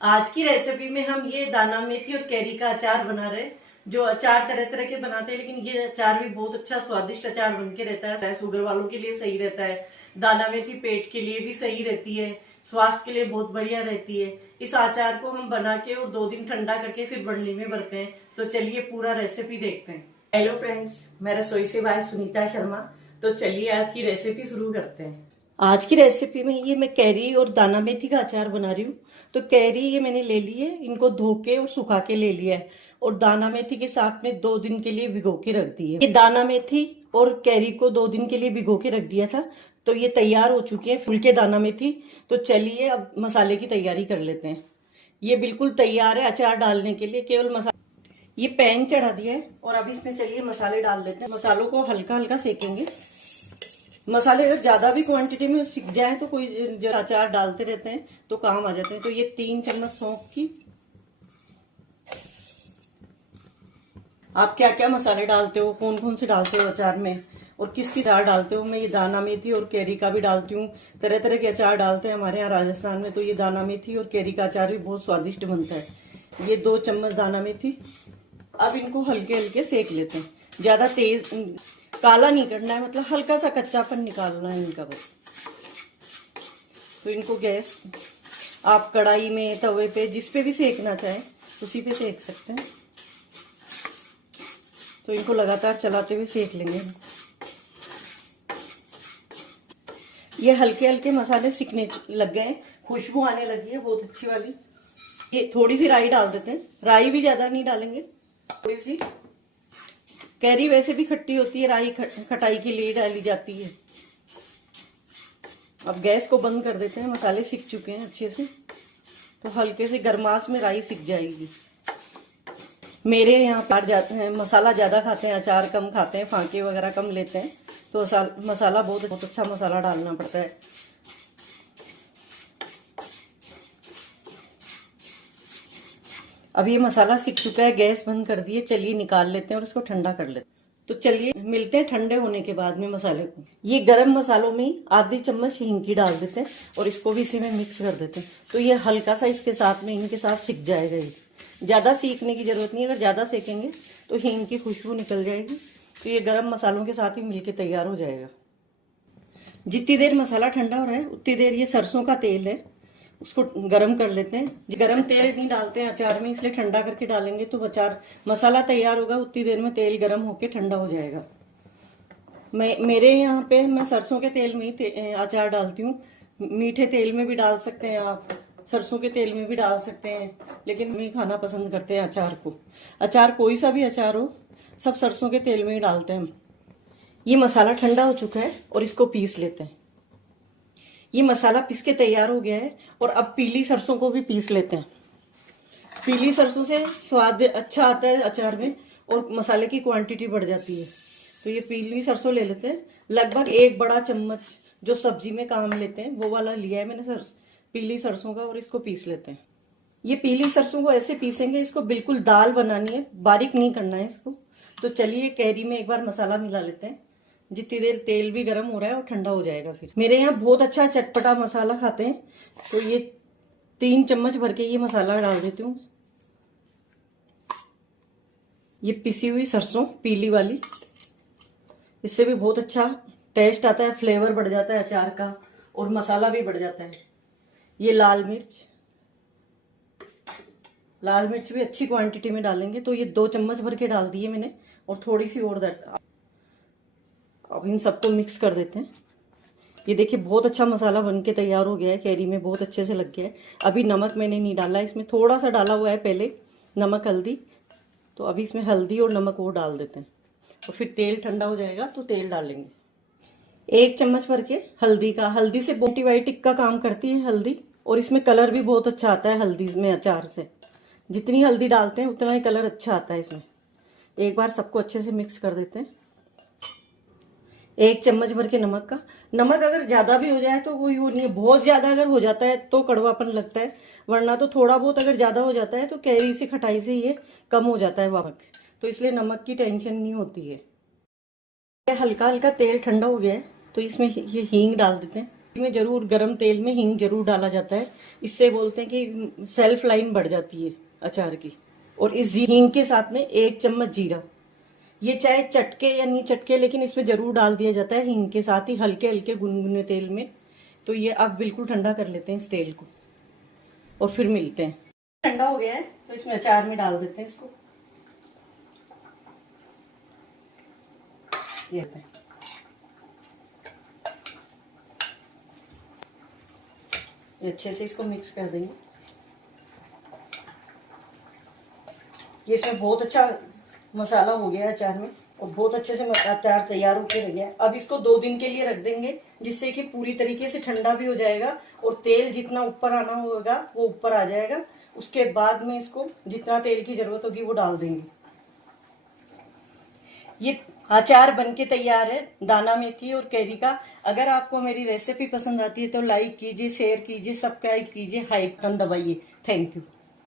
आज की रेसिपी में हम ये दाना मेथी और कैरी का अचार बना रहे हैं। जो अचार तरह तरह के बनाते हैं, लेकिन ये अचार भी बहुत अच्छा स्वादिष्ट अचार बन के रहता है। शुगर वालों के लिए सही रहता है। दाना मेथी पेट के लिए भी सही रहती है, स्वास्थ्य के लिए बहुत बढ़िया रहती है। इस अचार को हम बना के और 2 दिन ठंडा करके फिर बरनी में भरते हैं। तो चलिए पूरा रेसिपी देखते हैं। हेलो फ्रेंड्स, मैं रसोई से भाई सुनीता शर्मा। तो चलिए आज की रेसिपी शुरू करते हैं। आज की रेसिपी में ये मैं कैरी और दाना मेथी का अचार बना रही हूँ। तो कैरी ये मैंने ले ली है, इनको धो के और सुखा के ले लिया है। और दाना मेथी के साथ में 2 दिन के लिए भिगो के रख दी है। ये दाना मेथी और कैरी को 2 दिन के लिए भिगो के रख दिया था। तो ये तैयार हो चुके हैं फुल के दाना मेथी। तो चलिए अब मसाले की तैयारी कर लेते हैं। ये बिल्कुल तैयार है अचार डालने के लिए। केवल मसाला, ये पैन चढ़ा दिया है और अब इसमें चलिए मसाले डाल लेते हैं। मसालों को हल्का हल्का सेकेंगे। मसाले अगर ज्यादा भी क्वांटिटी में सीख जाए तो कोई जो अचार डालते रहते हैं तो काम आ जाते हैं। तो ये 3 चम्मच सौंफ की। आप क्या क्या मसाले डालते हो, कौन कौन से डालते हो अचार में और किस किस अचार डालते हो? मैं ये दाना मेथी और कैरी का भी डालती हूँ। तरह तरह के अचार डालते हैं हमारे यहाँ राजस्थान में। तो ये दाना मेथी और कैरी का अचार भी बहुत स्वादिष्ट बनता है। ये 2 चम्मच दाना मेथी। अब इनको हल्के हल्के सेक लेते हैं। ज्यादा तेज काला नहीं करना है, मतलब हल्का सा कच्चापन निकालना है इनका बस। तो इनको गैस, आप कढ़ाई में, तवे पे, जिस पे भी सेकना चाहें उसी पे सेक सकते हैं। तो इनको लगातार चलाते हुए सेक लेंगे। ये हल्के हल्के मसाले सिकने लग गए, खुशबू आने लगी है बहुत अच्छी वाली। ये थोड़ी सी राई डाल देते हैं। राई भी ज्यादा नहीं डालेंगे, थोड़ी सी। कैरी वैसे भी खट्टी होती है, राई खटाई के लिए डाली जाती है। अब गैस को बंद कर देते हैं। मसाले सिक चुके हैं अच्छे से। तो हल्के से गरमास में राई सिक जाएगी। मेरे यहाँ पर मसाला ज़्यादा खाते हैं, अचार कम खाते हैं, फांके वगैरह कम लेते हैं। तो मसाला बहुत अच्छा मसाला डालना पड़ता है। अब ये मसाला सिक चुका है, गैस बंद कर दिए। चलिए निकाल लेते हैं और इसको ठंडा कर लेते हैं। तो चलिए मिलते हैं ठंडे होने के बाद में मसाले को। ये गरम मसालों में आधी चम्मच हींग की डाल देते हैं और इसको भी इसी में मिक्स कर देते हैं। तो ये हल्का सा इसके साथ में, इनके साथ सिक जाएगा। ये ज्यादा सीखने की जरूरत नहीं है। अगर ज्यादा सेकेंगे तो हींग की खुशबू निकल जाएगी। तो ये गरम मसालों के साथ ही मिलके तैयार हो जाएगा। जितनी देर मसाला ठंडा हो रहा है उतनी देर ये सरसों का तेल है, उसको गरम कर लेते हैं। गरम तेल नहीं डालते हैं अचार में, इसलिए ठंडा करके डालेंगे तो अचार मसाला तैयार होगा उतनी देर में तेल गरम होके ठंडा हो जाएगा। मेरे यहाँ पे मैं सरसों के तेल में ही अचार डालती हूँ। मीठे तेल में भी डाल सकते हैं आप, सरसों के तेल में भी डाल सकते हैं, लेकिन हम ही खाना पसंद करते हैं अचार को। अचार कोई सा भी अचार हो, सब सरसों के तेल में ही डालते हैं हम। ये मसाला ठंडा हो चुका है और इसको पीस लेते हैं। ये मसाला पीस के तैयार हो गया है और अब पीली सरसों को भी पीस लेते हैं। पीली सरसों से स्वाद अच्छा आता है अचार में और मसाले की क्वांटिटी बढ़ जाती है। तो ये पीली सरसों ले लेते हैं। लगभग 1 बड़ा चम्मच जो सब्जी में काम लेते हैं वो वाला लिया है मैंने पीली सरसों का, और इसको पीस लेते हैं। ये पीली सरसों को ऐसे पीसेंगे, इसको बिल्कुल दाल बनानी है, बारीक नहीं करना है इसको। तो चलिए कैरी में एक बार मसाला मिला लेते हैं। जितनी देर तेल भी गर्म हो रहा है और ठंडा हो जाएगा। फिर मेरे यहाँ बहुत अच्छा चटपटा मसाला खाते हैं, तो ये 3 चम्मच भर के ये मसाला डाल देती हूँ। ये पिसी हुई सरसों पीली वाली, इससे भी बहुत अच्छा टेस्ट आता है, फ्लेवर बढ़ जाता है अचार का और मसाला भी बढ़ जाता है। ये लाल मिर्च, लाल मिर्च भी अच्छी क्वांटिटी में डालेंगे। तो ये 2 चम्मच भर के डाल दिए मैंने और थोड़ी सी और अब इन सबको मिक्स कर देते हैं। ये देखिए बहुत अच्छा मसाला बन के तैयार हो गया है, कैरी में बहुत अच्छे से लग गया है। अभी नमक मैंने नहीं डाला, इसमें थोड़ा सा डाला हुआ है पहले, नमक हल्दी। तो अभी इसमें हल्दी और नमक वो डाल देते हैं और फिर तेल ठंडा हो जाएगा तो तेल डालेंगे। 1 चम्मच भर के हल्दी का। हल्दी से एंटीबायोटिक का काम करती है हल्दी, और इसमें कलर भी बहुत अच्छा आता है हल्दी में अचार से। जितनी हल्दी डालते हैं उतना ही कलर अच्छा आता है इसमें। एक बार सबको अच्छे से मिक्स कर देते हैं। 1 चम्मच भर के नमक का। नमक अगर ज्यादा भी हो जाए तो कोई वो नहीं है, बहुत ज्यादा अगर हो जाता है तो कड़वापन लगता है, वरना तो थोड़ा बहुत अगर ज्यादा हो जाता है तो कैरी से, खटाई से ये कम हो जाता है नमक। तो इसलिए नमक की टेंशन नहीं होती है। हल्का हल्का तेल ठंडा हो गया है तो इसमें ये हींग डाल देते हैं। में जरूर गरम तेल में हींग जरूर डाला जाता है। इससे बोलते हैं कि सेल्फ लाइन बढ़ जाती है अचार की। और इस हींग के साथ में 1 चम्मच जीरा, ये चाहे चटके या नहीं चटके, लेकिन इसमें जरूर डाल दिया जाता है हींग के साथ ही, हल्के हल्के गुनगुने तेल में। तो ये अब बिल्कुल ठंडा कर लेते हैं इस तेल को और फिर मिलते हैं। ठंडा हो गया है तो इसमें अचार में डाल देते हैं इसको। ये अच्छे से इसको मिक्स कर देंगे। ये इसमें बहुत अच्छा मसाला हो गया अचार में और बहुत अच्छे से अचार तैयार होकर रह गया। अब इसको 2 दिन के लिए रख देंगे, जिससे कि पूरी तरीके से ठंडा भी हो जाएगा और तेल जितना ऊपर आना होगा वो ऊपर आ जाएगा। उसके बाद में इसको जितना तेल की जरूरत होगी वो डाल देंगे। ये अचार बनके तैयार है, दाना मेथी और कैरी का। अगर आपको मेरी रेसिपी पसंद आती है तो लाइक कीजिए, शेयर कीजिए, सब्सक्राइब कीजिए, हाई बटन दबाइए। Thank you.